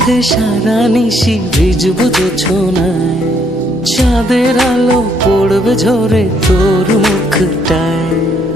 সাথে সারা নিশি ভিজবো ছোনায় চাঁদের আলো পড়বে ঝরে তোর মুখটায়।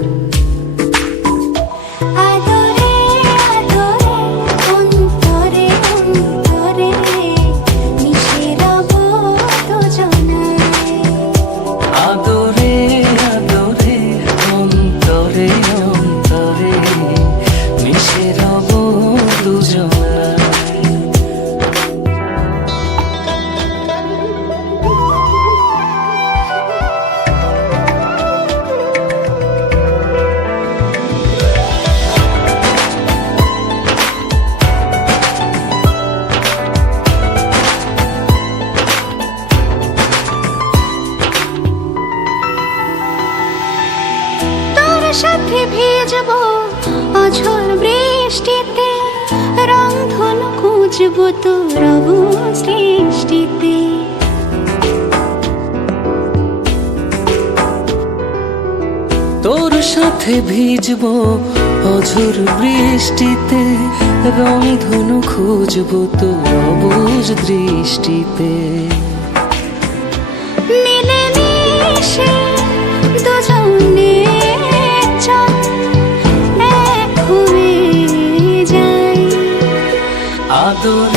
সাথে ভিজব অঝোর বৃষ্টিতে রং ধনু খুঁজব তোর সৃষ্টিতে তোর সাথে ভিজবো অঝোর বৃষ্টিতে রং ধনু খুঁজবো তোর অবুজ দৃষ্টিতে। মিলে মিশে adoraré.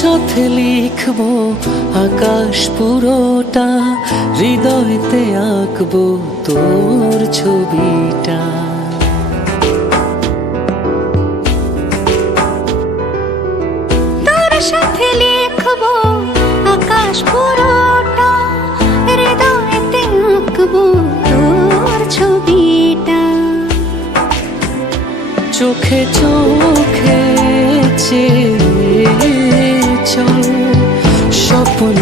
সাথে লিখব আকাশ পুরোটা হৃদয়তে আঁকবো তোর ছবিটা। তোর সাথে লিখব আকাশ পুরোটা হৃদয়তে আঁকবো তোর ছবিটা। চোখে চোখে চেয়ে চল স্বপ্ন